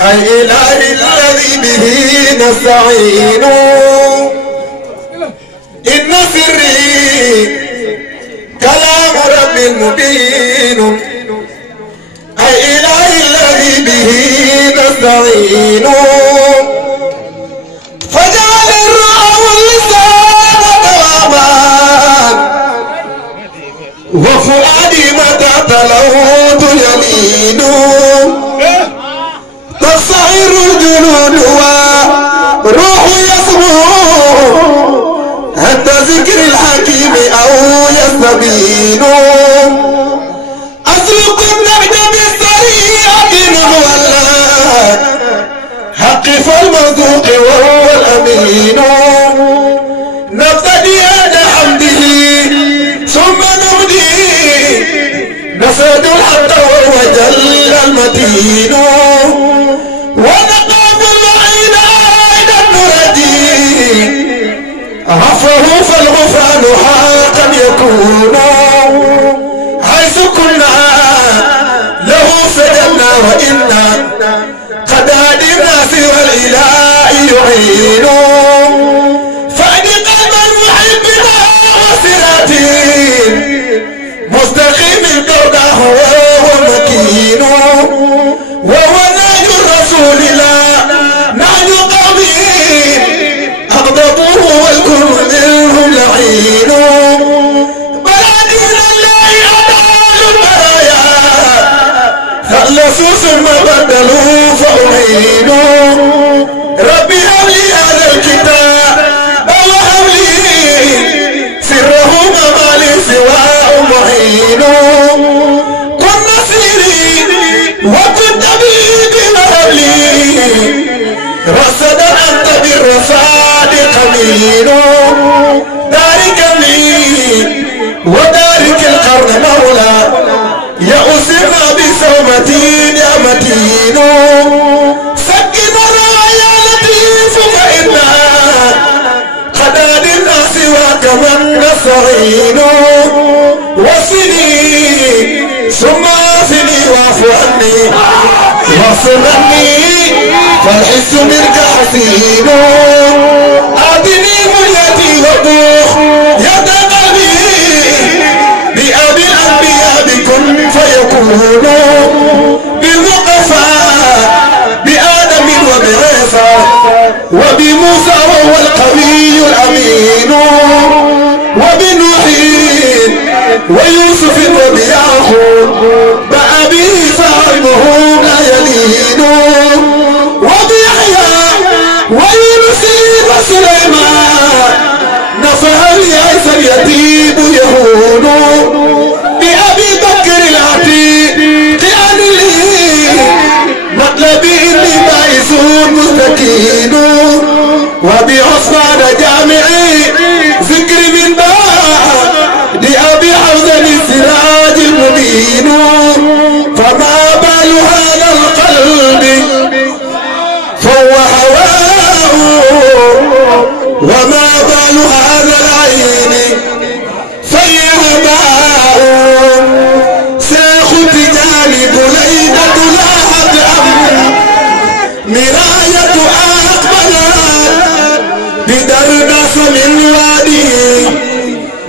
أي إله الذي به نستعين إن سري كلام رب مبين أي إله الذي به نستعين فجعل الرأى واللسان دواما وفؤادي متى تلوت يلين تصعر الجنود وروح يسمو حتى ذكر الحكيم أو يستبين أسلك النهج بالسريعة والله حق فالمذوق وهو الأمين نبتدي عند حمده ثم نمضي نسد الحق وهو جل المتين ونقاف المعين عيدا نرجي عفوه فالغفران حقا يكون حيث كنا له سجدنا وإنا قد هدينا سوى الإله يعين فأد قلب المحبنا وصلاتي مستقيم القرده وهو مكين وهو ناج الرسول لا ناج قومه أغضبوه والكل منهم لعين بلادين الله أضال البرايا فلسوا ثم بدلوا فأعينوا ربي هب لي هذا الكتاب وهب لي سره ما لي سواه معين كن نصيري وكن طبيبي وهب لي رصدا أنت بالرصاد قمين دارك لي ودارك القرن مولى يأسرنا بسومتين يا متين سكن الرايا لطيف فإنا قد أدنا سواك من نستعين وصني ثم عافني واعف عني واصل عني فالحس منك حسين أعطني منيتي وضوح يد قلبي بأبي الأنبياء بكن فيكون بالمقفى بآدم وبعيسى وبموسى وهو القوي الأمين وبنوح ويوسف وبيعقوب بأبي فعلمهم لا يلين وبيحيى ويونس وسليمان نفح اليأس اليتيم يهون بأبي بكر العتيق قيان لي مطلبي إني بائس مستكين وبعثمان جامعي ذكر من بعد أبي حوزن السراج المبين فما بال هذا القلب فهو هواه وما بال هذا العين فهي هباء شيخ تجاني بليدة لاحت مراية أقبلت بدرس من وادي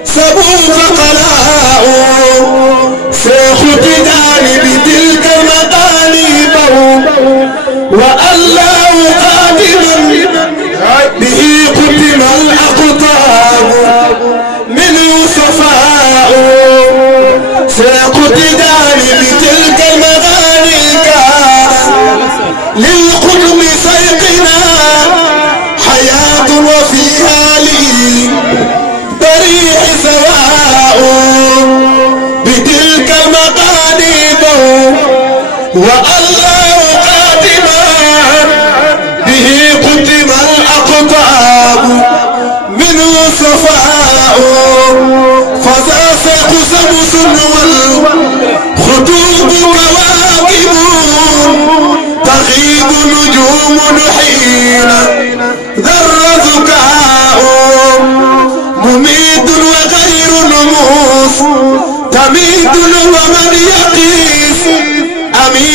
سبو فقلاء شيخ تجاني بتلك المطالب وألاه قادما به قدم الأقطاب منه صفاء شيخ تجاني بتلك المغاني للقدم سيقنا حياة وفيها لي بريح سواء بتلك المقالب والله قادما به قدم الأقطاب منه صفاء فذا سيق سمس والخطوب كواكب تغيب نجوم حين ذر ذكاء مميت وغير نموس تميت ومن يقيس أمين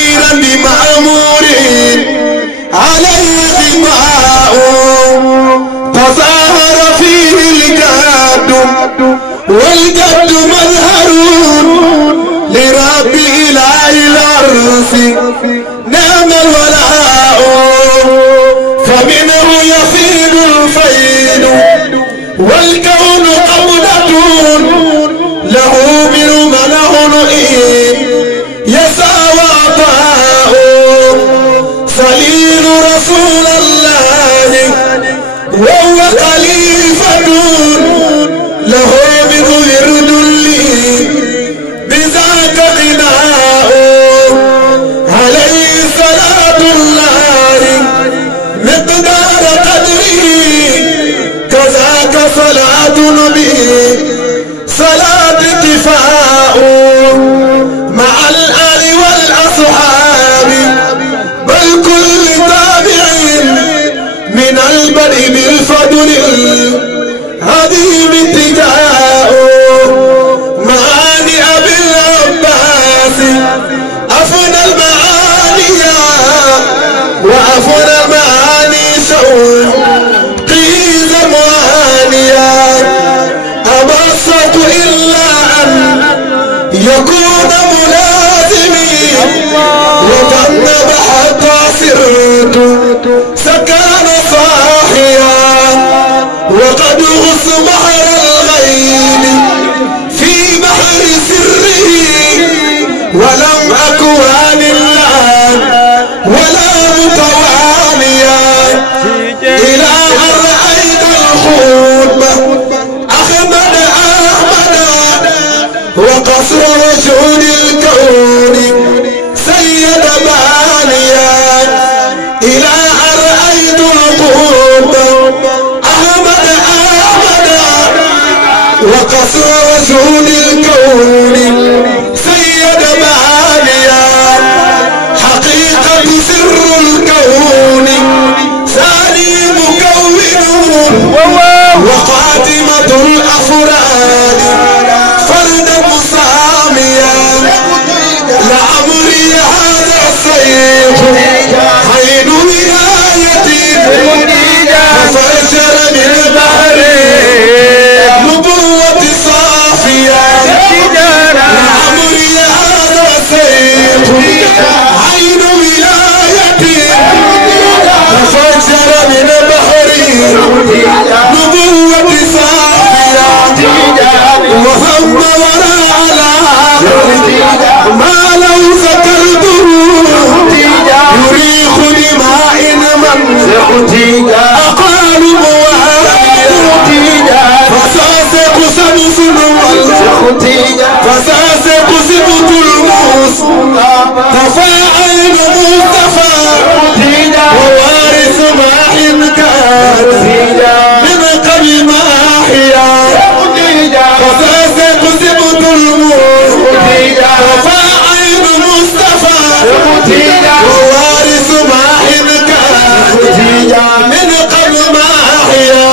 والجد مظهر لرب إله العرس نعم الولاء فمنه يفيد الفيد والكون قبضة له من منه يسعى وعطاء صليل رسول الله وهو خليفة له من ورد لي بذاك غناء عليه صلاة الله مقدار قدره كذاك صلاة نبي صلاة اتفاء مع الآل والأصحاب بل كل تابع من البدء بالفضل العظيم اتجاء معاني أبي العباس أفنى المعاني وأفنى معاني شوقي زمانيا أبى الصوت إلا أن يكون ملازمي وجنب حتى سرت سكان صاحيا وقد غص بحر الغيب في بحر سره ولم أكوان الله ولا متواليا إلى أن رأيت الخطبة أحمد وقصر وجود الكون سيد بانيا إلى أن رأيت الخطبة أحمد وقصر وجود الكون سيد بانيا حقيقة سر الكون ثاني مكون وخاتمة الأفراد فردا صاميا لعمري هذا الصيف عين ولايتي ففجر من بحر نبوة صافية لعمري هذا الصيف عين ولايتي ففجر من بحر نبوة صافية وهم وراء ما لو ذكرته يريخ دماء من أقال مواليا فساسق سمس فساسق سبت الموس تفاعل مصطفى ووارث ماح كان من قبل ماحيا فساسق سبت الموس تفاعل مصطفى ووارث ماح كان من قبل ماحيا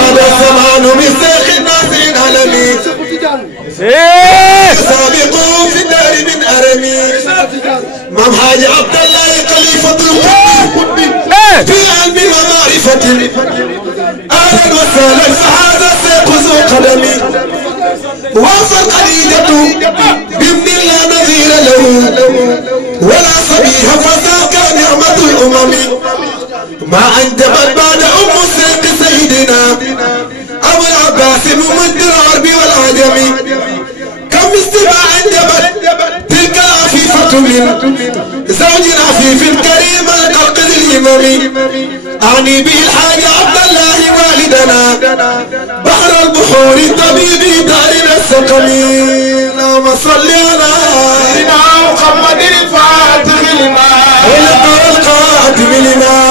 هذا زمان مساخ الناس العالمي سابقوا في الدار من أرمي مام حاج عبد الله خليفة القطب في علم ومعرفة أهلا وسهلا فهذا السيق ذو قدمي وافق خديجة بابن لا نظير له ولا صبيح فذاك نعمة الأمم ما أنجبت بعد أم السيق سيدنا أبو العباس ممد العرب والعجم كم استباع أنجبت تلك العفيفة من زوج عفيف كريم القلق ذي الهمم أعني به الحاج عبد الله والدنا بحر البحور طبيب دارنا السقم اللهم صل على سيدنا محمد الفاتح لما ولقى القاتم لما